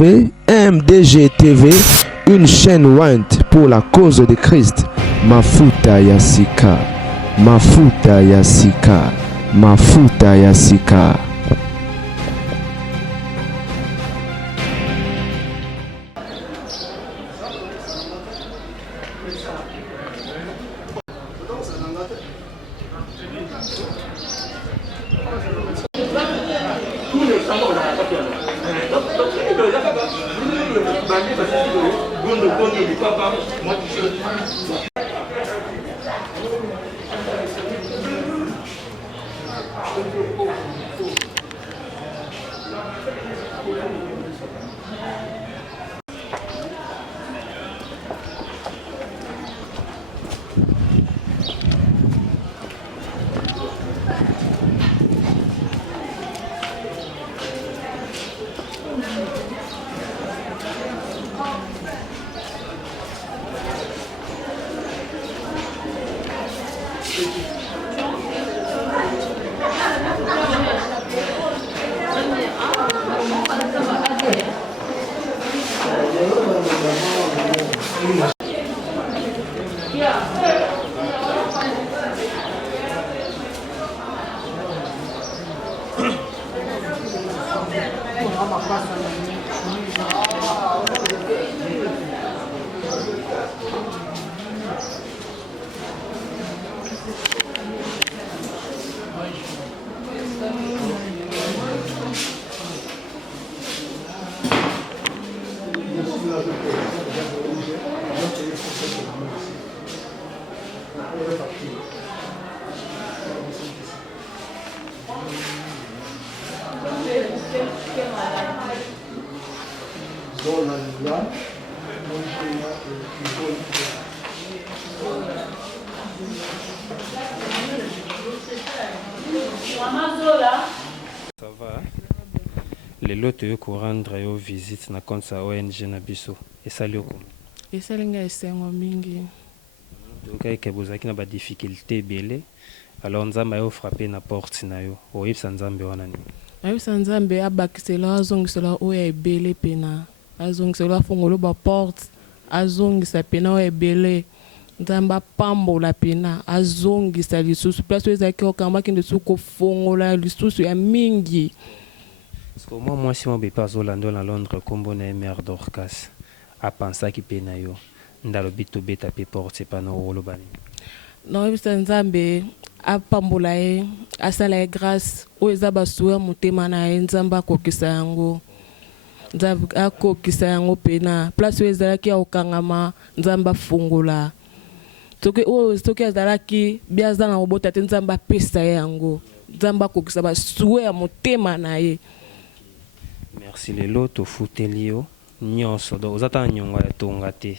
MDG TV, une chaîne Wint pour la cause de Christ. Mafuta Yasika, Mafuta Yasika, Mafuta Yasika. Ça va? Les lots pour rendre une visite na compte sa ONG na biso. Et ça lioko. Et ça linga esengo mingi. Donc avec bozaki na ba difficulté belé. Alors nzamba yo frapper na porte na yo. Oyebisa nzambe wana ni. Oyebisa nzambe abakisela azongisela oya ebele pena. Azongisela fongolo ba porte. Azongisa pena oya ebele. Nzamba pambola pena. Azongisa lisusu. Place ezaki okamba kinde suko fongola lisusu ya mingi. Parce que moi si mon bébé azolando na Londres kombo na mère Dorcas. A pensa ki pena yo. Ndalo bito beta pe porte pa na olobani. Non, oyebisa nzambe apambola ye asala ye grâce oyo eza basuwa motema na ye nzambe akokisa yango. Nzambe akokisa yango pena. Place oyo ezalaki ya okangama nzambe afungola. Soki azalaki bia aza na kobota te nzambe apesa ye yango. Nzambe akokisa basuwa ya motema na ye. Merci lelo tofuteli yo nyonso donc ozata nyonga ya tonga te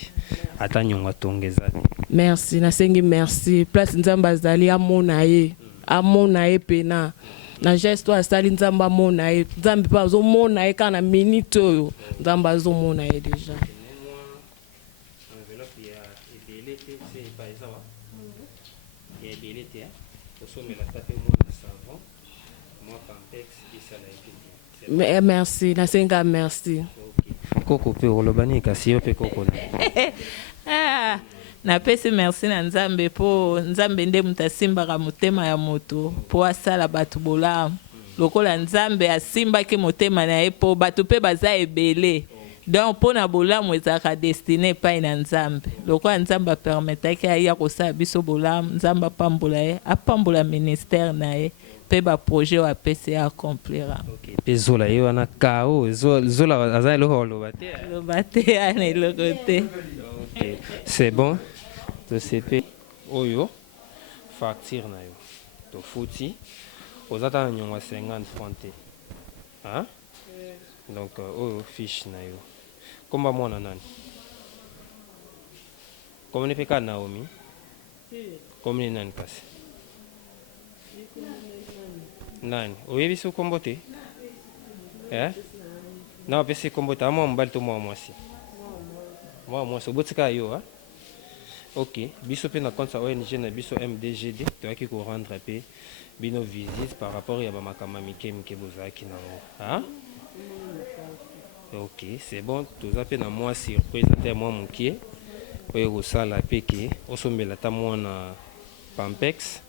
ata nyonga tongeza te. Merci nasengi merci place nzambe azali amona ye pena na gesto asali nzambe amona ye nzambe pa azomona ye kana minute oyo nzambe azomona ye déjà. Merci, nasenga merci. Koko pe olobani kasi yo pe koko na. Na pesi merci na nzambe po nzambe nde mutasimbaka motema ya moto po asala batu bolamu. Lokola nzambe asimbaki motema na ye po batu pe baza ebele. Donc po na bolamu ezaka destiné pa na nzambe. Lokola nzambe permetaki aya kosala biso bolamu, nzambe apambola ye, apambola ministère na ye. Peba projet wa PC accomplira. OK. Pezola yo wana kao zola azai lo holobate. Lobate ane le côté. OK. C'est bon. To CP oyo facture na yo. To futi ozata nyongwa 50 francs te. Hein? Donc oyo fiche na yo. Komba mwana nani? Komne peka Naomi? Komne nani kasi? Nani? Oyebi so kombote? Eh? Na pesi kombote amo mbali to mwa mwasi. Mwa mwasi obotika yo ha? OK, biso pe na compte sa ONG na biso MDGD to aki ko rendre pe bino visite par rapport ya ba makama mike bozaki nango. Hein? Ok, c'est bon. Tout ça, na moi surprise à moi mon qui. Oui, au sala peke. Au sommet la ta moi na Pampex.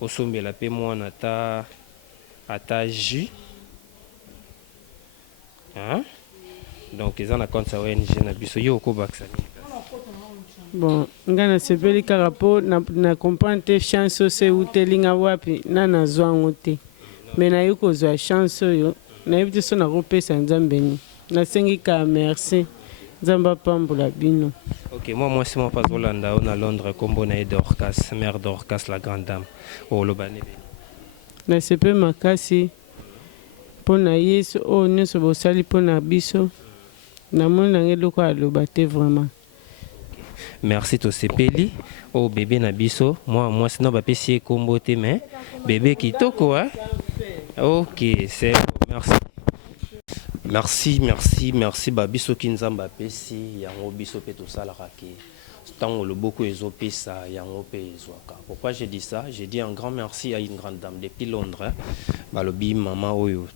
Au sommet la pe moi na ta ata jus. Hein? Donc ils en a compte ça ONG na biso yo ko baksa. Bon, ngana sepeli kaka po na comprendre chance se utelinga wapi na nazwa ngote. Mais na yuko zwa chance yo. Na yebite so na kopesa nzambe ni. Na sengi ka merci. Nzamba pambola bino. Ok, moi c'est mon pas Rolanda, on à Londres combo na Dorcas, mère Dorcas la grande dame. Oh le bané. Na sepe makasi pona yesu o nyonso bosali pona biso. Na mona ngeloko aloba te vraiment. Merci to sepeli oh bébé na biso moi sinon ba pesi combo te mais bébé kitoko hein. Ok, c'est bon, merci ba biso kinzamba pesi yango biso pe to sala raki. Tant le beaucoup ezopesa yango pe ezwaka. Pourquoi j'ai dit ça? J'ai dit un grand merci à une grande dame depuis Londres. Balobi maman oyo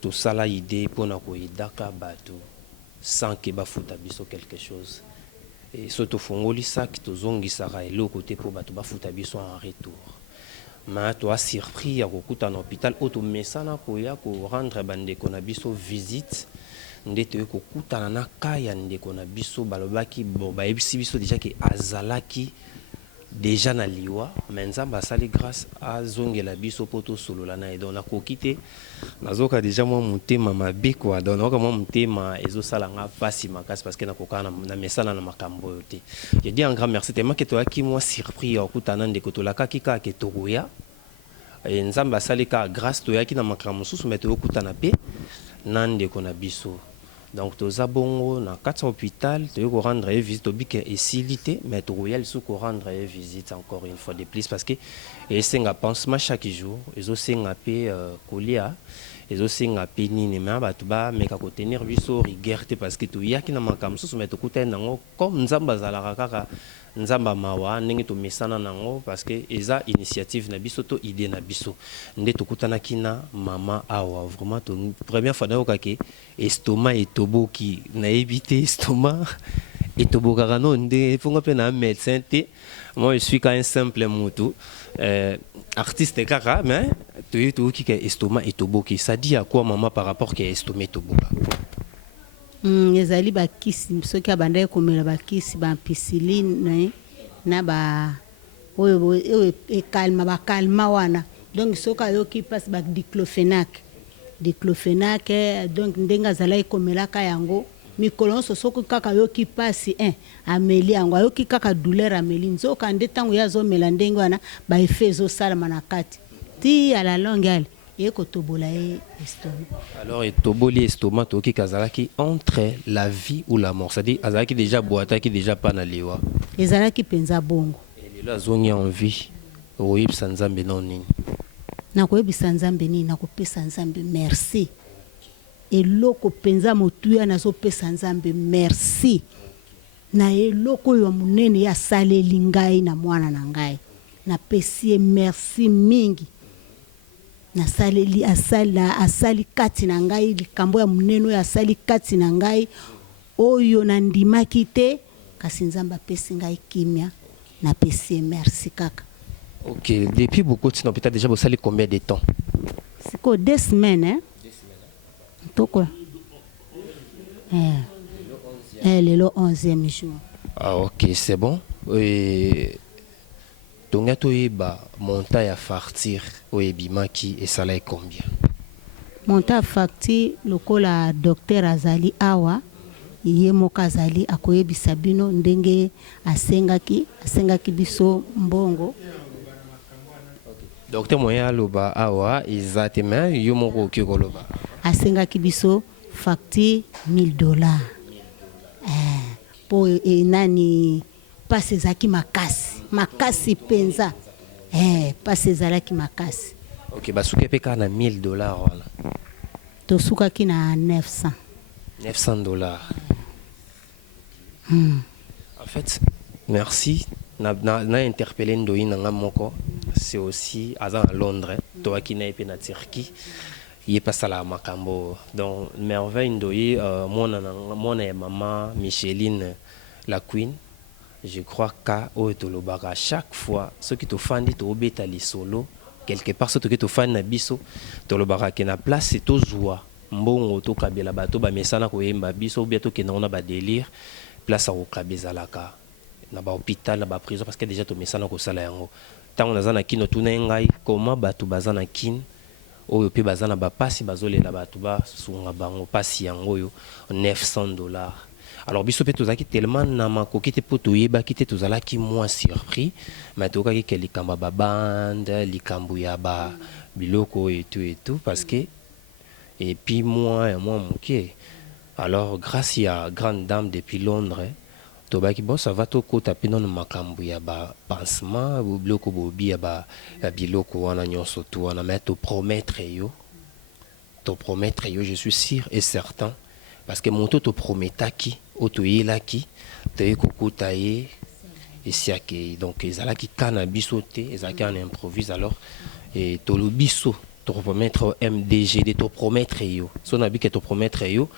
to sala idée pona ko idaka bato sans que ba futa biso quelque chose. Et surtout fongoli ça qui to zongi sara et l'autre côté pour bato ba futa biso en retour. Mais toi surpris à kokuta en hôpital auto mesana ko ya ko rendre bande ko na biso visite ndete kokuta na kaya ndeko na biso balobaki bon ba ebisi biso déjà que azalaki déjà na liwa mais nzamba sali grâce à zongela biso poto solo la na et donc na kokite nazoka déjà moi mutema mabe quoi donc na moi mutema ezo sala nga pasi makasi parce que na kokana na mesana na makambo yote. Je dis un grand merci tellement que toi qui moi surpris à kokutana ndeko to la kakika ke togoya et nzamba sali ka grâce to yaki na makambo susu mais to kokutana pe nande ko na biso. Donc toza bongo na 4 hôpital to ko rendre visite au bique et silité mais to royal sous ko rendre visite encore une fois de plus parce que et senga pansement chaque jour ezo senga pe kolia ezo senga pe nini mais ba to ba meka ko tenir biso rigueur parce que to yaki na makam sous mais to kutenda ngo comme nzamba zala kaka nzamba mawa ndenge to mesana nango parce que eza initiative na biso to idée na biso nde to kutana kina mama awa vraiment to première fois na okake estomac et toboki na éviter estomac et toboka no nde fonga pe na médecin te moi je suis quand un simple moto artiste kaka mais to ki estomac et toboki ça dit à quoi maman par rapport que estomac et toboka ezali bakisi soki abanda komela bakisi ba ampicilline na ba oyo ekalma bakalma wana donc soki ayoki mpasi ba diclofenac donc ndenge azalaki komelaka yango mikolo nyonso soki kaka ayoki mpasi ameli yango ayoki kaka douleur ameli nzoka nde ntango ye azomela ndenge wana baefe ezosalama na kati ti à la longue ale ekotobola ye estomac. Alors etoboli estomac toki kazalaki entre la vie ou la mort, c'est-à-dire azalaki déjà boataki déjà pas na lewa ezalaki penza bongo lelo azongi en vie oyebisa nzambe non nini nakoyebisa nzambe nini nakopesa nzambe merci eloko penza motuya nazopesa nzambe merci na eloko oyo monene ya saleli ngai na mwana na ngai napesi ye merci mingi nasaleli asali kati na ngai likambo ya monene oyo asali kati na ngai oyo nandimaki te kasi nzambe apesi ngai kimia napesi ye merci kaka. Ok, depuis beaucoup de temps, peut-être déjà vous savez combien de temps? C'est quoi 2 semaines hein? 2 semaines. Pourquoi? Le 11e jour. Ah ok, c'est bon. Donc atoyeba monta à fartir oyebimaki et ça là combien? Monta fartir lokola docteur azali awa ye moka azali akoyebisa bino ndenge asengaki biso mbongo. Docteur moya loba awa exactement yo moko ki koloba asengaki biso facture $1000 po nani pasi ezalaki makasi penza pasi ezalaki makasi. Ok, basuki pe kana $1000 wala tosukaki na $900. En fait, merci. Na interpellé Ndoyi Nanga Moko, c'est aussi à Londres, toi qui n'es pas na Turquie. il pas ça la makambo. Donc merveille ndoyi mon et maman Micheline la queen. Je crois qu'à Otolobara chaque fois ceux qui te font dit au bétali solo quelque part ceux qui te font na biso tolobara que na place c'est au joie mbongo to kabela bato ba mesana ko yemba biso bientôt que na ba délire place au kabezalaka na ba hôpital na ba prison parce que déjà to mesana ko sala yango tant on azana kino tuna ngai comment bato bazana kin oyo pe bazana ba pasi bazolela bato ba sunga bango pasi yango yo $900. Alors biso pe tozaki tellement na makoki te poto yeba kite tozalaki moins surpris mais tokaki ke likamba ba bande likambu ya ba biloko et tout parce que et puis moi moké alors grâce à grande dame depuis Londres tobaki bon ça va to kota pe non makambu ya ba pansement biloko bobi ya ba biloko wana nyonso to wana mais to promettre yo je suis sûr et certain parce que mon to prometaki otoyelaki te kokota ye esiake donc ezalaki kana biso te ezalaki en improvise alors et tolo biso to promettre MDG de to promettre yo so na bi ke to promettre yo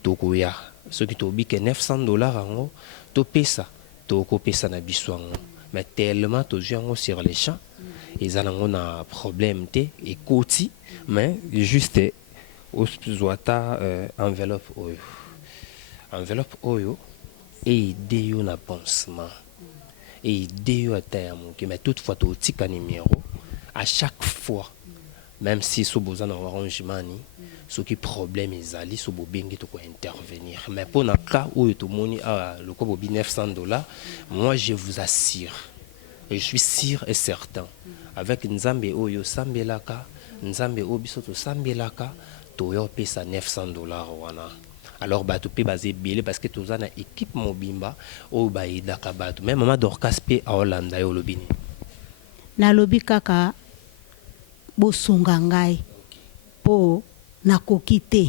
to koya ce qui to bi ke $900 ango to pesa to ko pesa na biso ango mais tellement to jango sur les champs ezanango na problème te et koti mais juste au zwata enveloppe oyo et deyo na pansement et deyo atayamo que mais toutefois to tika numéro à chaque fois même si so bozana arrangement ni ce qui problème ezali so bobengi to ko intervenir mais pour na cas oyo to moni le ko bobi $900 moi je vous assure je suis sûr et certain avec nzambe oyo sambelaka nzambe obiso to sambelaka to yo pesa $900 wana. Alors bato pe basé belé parce que tous ana équipe mobimba o ba idaka bato même mama Dorcas pe a Hollanda yo lobini na lobi kaka bosunga ngai po nakoki te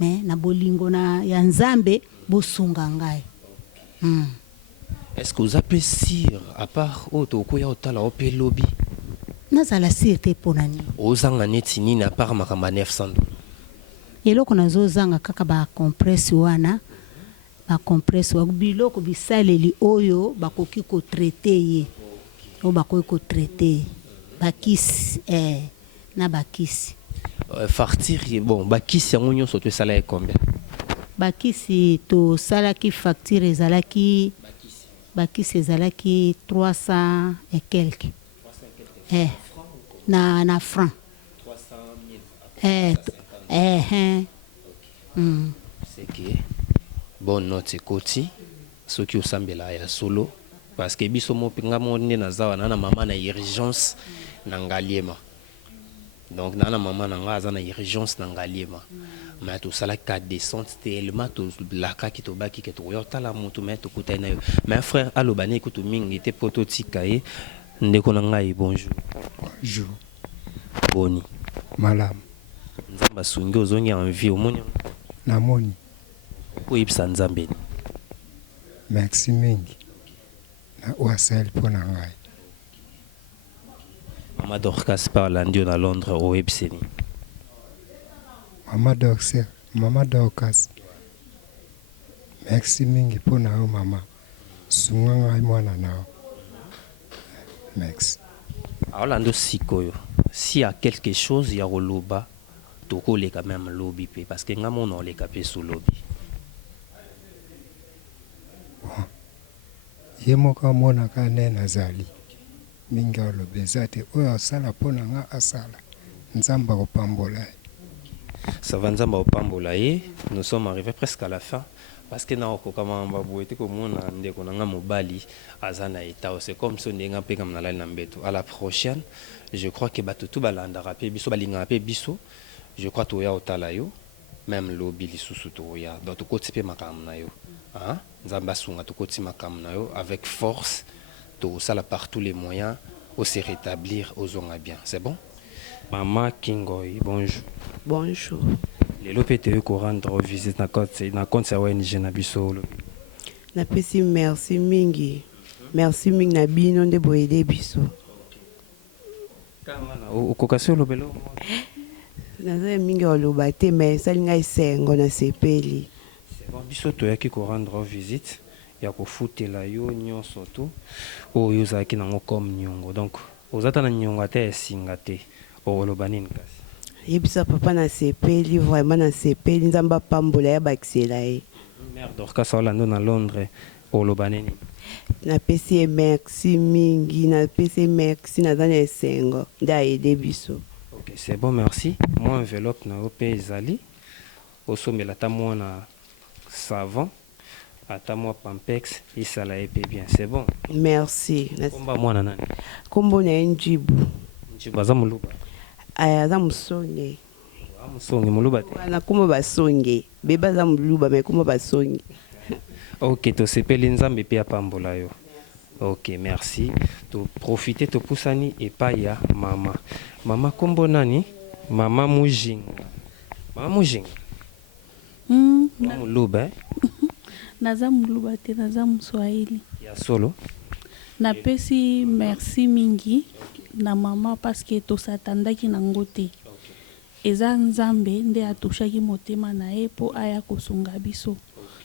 mais na bolingo na ya nzambe bosunga ngai. Est-ce que vous appréciez à part auto ko ya otala o pe lobby nazala sirte ponani ozanga neti nini à part makamba $900 eloko nazozanga kaka ba compresse wana ba compresse wa biloko bisaleli oyo bakoki ko traiter ye o bakoki ko traiter bakisi na bakisi facture bon bakisi yango nyonso to sala e combien bakisi to salaki facture ezalaki bakisi ezalaki 300 et quelques na francs 300,000 c'est que bon note koti ce qui osambela ya solo parce que biso mo pinga mo ne nazawa na mama na urgence na ngaliema donc na mama na ngaza na urgence na ngaliema mais tout ça la cas descente tellement tout la ka ki to baki ke to yota la moto mais to kuta na yo mais frère alobani ko to mingi était prototype e ndeko na ngai bonjour boni malam nzamba sungi ozongi envie omoni namoni ko ipsa nzambe merci mingi na wasel pona ngai mama Dorcas parle ndio na Londres au epseni mama Dorcas merci mingi pona o mama sunga ngai mwana nao merci Orlando sikoyo s'il y a quelque chose ya roloba toko le quand même lobby pe parce que ngamo non le capé sous lobby yemo ka mona ka nena zali mingi olobezate oyo asala pona nga asala nzamba kopambola ça va nzamba opambola ye nous sommes arrivés presque à la fin parce que na oko kama mbabouete ko mona ndeko na nga mobali azana eta c'est comme so ndenga pe comme na la mbeto à la prochaine je crois que batutu balanda rapé biso balinga pe biso je crois to ya otala yo même lobby lisusu to ya donc ko tipe makam na yo hein nzamba sunga to ko ti makam na yo avec force to ça la par tous les moyens au se rétablir aux onga bien c'est bon Maman Kingoy bonjour bonjour lelo pete ko rendre visite na compte ya ONG na biso na pesi merci mingi na bino nde boyede biso okokasi olobelo naza mingi oloba te mais esali ngai esengo nasepeli. biso toyaki korendre visite ya kofutela yo nyonso tu oyo ozalaki nango comme niongo, donc oza ta na niongo ata esinga te, oloba nini kasi? Yebisa papa nasepeli, vraiment nasepeli, nzambe apambola ya bakisela ye. Mère Dorcas olando na Londres, oloba nini? Napesi ye merci mingi, napesi ye merci, naza na esengo nde ayede biso. Ok, c'est bon, merci. Moi enveloppe na yo mpe ezali osomela ata mwana savon ata mwa pampex isala ye mpe bien, c'est bon. Merci. Komba mwana nani? Kombo na ye Njibu. Njibu aza moluba? Aza musonge. Musonge moluba te? Wana kombo basonge, beba aza moluba mais kombo basonge. Ok, tosepeli nzambe mpe apambola yo. Ok, merci. To profiter to pusani epai ya mama. Mama kombo nani? Mama Mujinga. Mama Mujinga. Muluba. Naza muluba te, naza Mswahili. Ya solo. Napesi merci mingi na mama parce que tosatandaki nango te. Eza nzambe nde atushaki motema na ye po aya kosunga biso.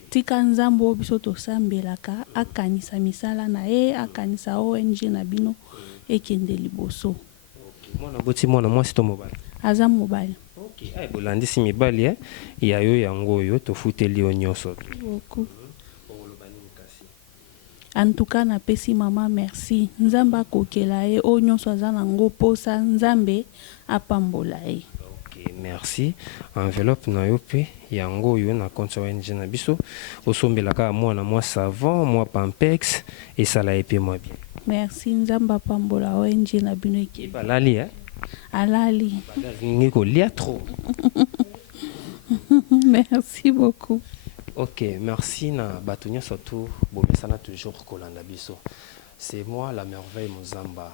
Tika nzambe oyo biso tosambelaka akanisa misala na ye, akanisa ONG na bino ekende liboso. Mwana boti mwana mwasi to mobali? Aza mobali. Ok, ay bolandisi mibali ya yo yango yo tofuteli yo nyonso. Beaucoup. En tout cas napesi mama merci. Nzambe akokela ye oyo nyonso aza nango posa, nzambe apambola ye. Merci. Enveloppe na yo pe yango yo na compte ONG na biso osombelaka mwana mwa savon mwa pampex esala ye pe mwa bien. Merci nzamba pambola ONG na bino eke. Balali alali. Ngi ko lia trop. Merci beaucoup. Ok, merci na batunya surtout bomesana toujours kolanda biso. C'est moi la merveille Muzamba,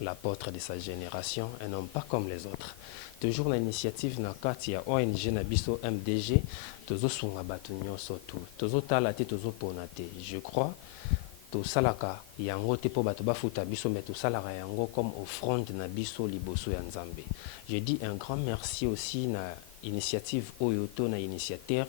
l'apôtre de sa génération, un homme pas comme les autres. Toujours l'initiative na kati ya ONG na biso MDG, tozo sunga batunya surtout. Tozo talate tozo ponate. Je crois to salaka yango te po bato bafuta biso mais to salaka yango comme offrande na biso liboso ya Nzambe. Je dis un grand merci aussi na initiative Oyoto na initiateur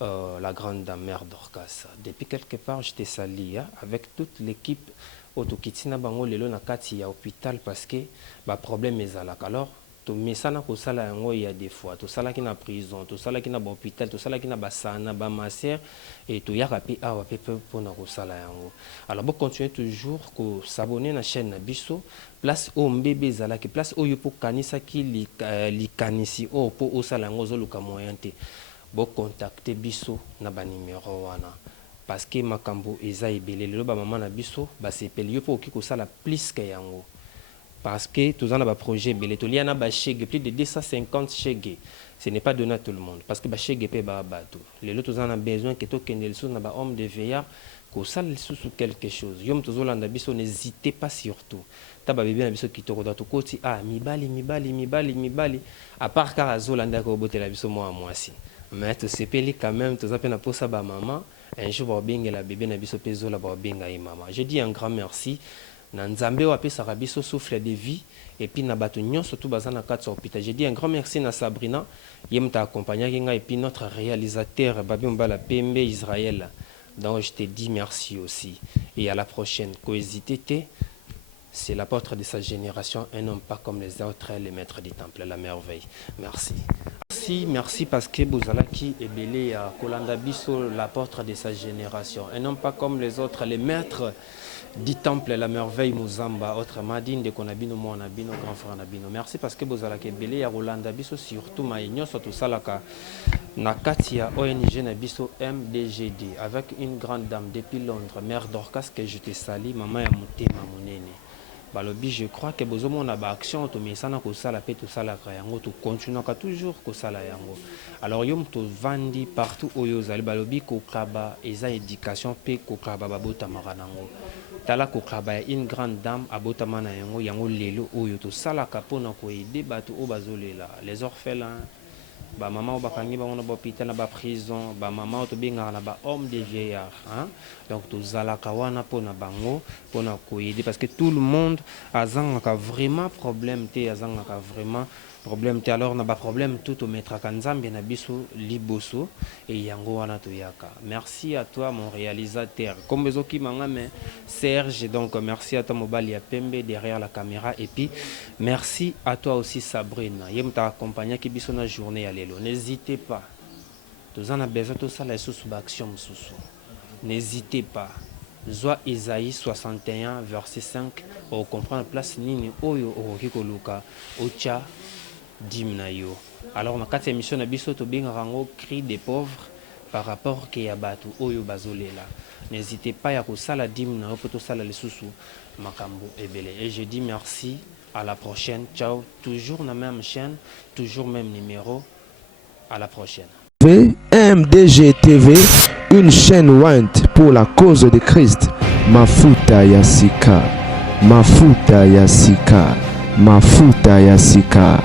la grande dame Mère Dorcas. Depuis quelque part, j'étais sali avec toute l'équipe autokitina bango lelo na kati ya hôpital parce que ba problème ezalaka. Alors to mesana ko sala yango il y a des fois to sala ki na prison, to sala ki na hôpital, to sala ki na basana ba maser et to yaka pe awa pe pour na ko sala yango. Alors bon continuer toujours ko s'abonner na chaîne na biso place o mbebe zalaki place o yopo kanisa ki li kanisi o po o sala yango zo luka moyen te. Bo contacter biso na ba numéro wana parce que makambo eza ebele lelo ba mama na biso ba sepeli yo po ki ko sala plus que yango parce que tous en a ba projet ebele to liana ba chèque plus de 250 chèques, ce n'est pas donné à tout le monde parce que ba chèque pe ba bato lelo tous en a besoin que to kendel sous na ba homme de veillard ko sala sous quelque chose yom to zolanda biso, n'hésitez pas surtout taba bébé na biso kitoko to koti mibali à part car azolanda ko botela biso mwasi. Mais tu sais quand même, tu as pour ça ba maman. Un jour va bien la bébé na biso peso la ba bien ai maman. Je dis un grand merci. Na Nzambe wa pesa rabiso souffle de vie et puis na batu nyon surtout bazana katsa hôpital. Je dis un grand merci na Sabrina, yem ta accompagné kinga et puis notre réalisateur Babi Mbala PMB Israël. Donc je te dis merci aussi et à la prochaine. Cohésité, c'est l'apôtre de sa génération, un homme pas comme les autres, les maîtres du temple, la merveille. Merci. Merci parce que Bouzalaki est belé à Kolanda Biso, l'apôtre de sa génération. Un homme pas comme les autres, les maîtres du temple, la merveille Muzamba, autre Madine de Konabino, mon abino, grand frère Nabino. Merci parce que Bouzalaki est belé à Kolanda Biso, surtout Maïnyo, surtout Salaka, Nakatia, ONG Nabiso MDGD, avec une grande dame depuis Londres, Mère Dorcas, que je te salue, maman Yamoute, Mamonene. Balobi, je crois que besoin na ba action to mesana ko sala pe to sala ka yango to continuer ka toujours ko sala yango. Alors yom to vandi partout oyo zali balobi ko kraba eza éducation pe ko kraba babota maranango. Tala ko kraba une grande dame abota mana yango yango lelo oyo to sala ka pona ko aider bato o bazolela les orphelins ba mama bakangi ba on ba hôpital na ba prison ba mama to benga na ba homme de vieillard hein donc to zalaka wana pona bango pona koyedi parce que tout le monde azanga vraiment problème te azanga vraiment problème te alors na ba problème tout au mettre kanzambe na biso liboso et yango wana to yaka. Merci à toi mon réalisateur comme bezoki mangame Serge, donc merci à toi mobali ya pembe derrière la caméra et puis merci à toi aussi Sabrina yemta accompagner ki biso na journée ya lelo. N'hésitez pas tous en a besoin tout ça la sous action mususu, n'hésitez pas. Zoa Isaïe 61 verset 5 au comprendre place nini oyo okiko luka ocha dimnayo. Alors na kati émission na biso to benga rango cri des pauvres par rapport ke ya batu oyo bazolela. N'hésitez pas ya ko sala dimna poto sala lisusu makambo ebele. Et je dis merci, à la prochaine, ciao, toujours na même chaîne, toujours même numéro, à la prochaine. MDG TV, une chaîne Went pour la cause de Christ. Mafuta ya sika, mafuta ya sika, mafuta ya sika.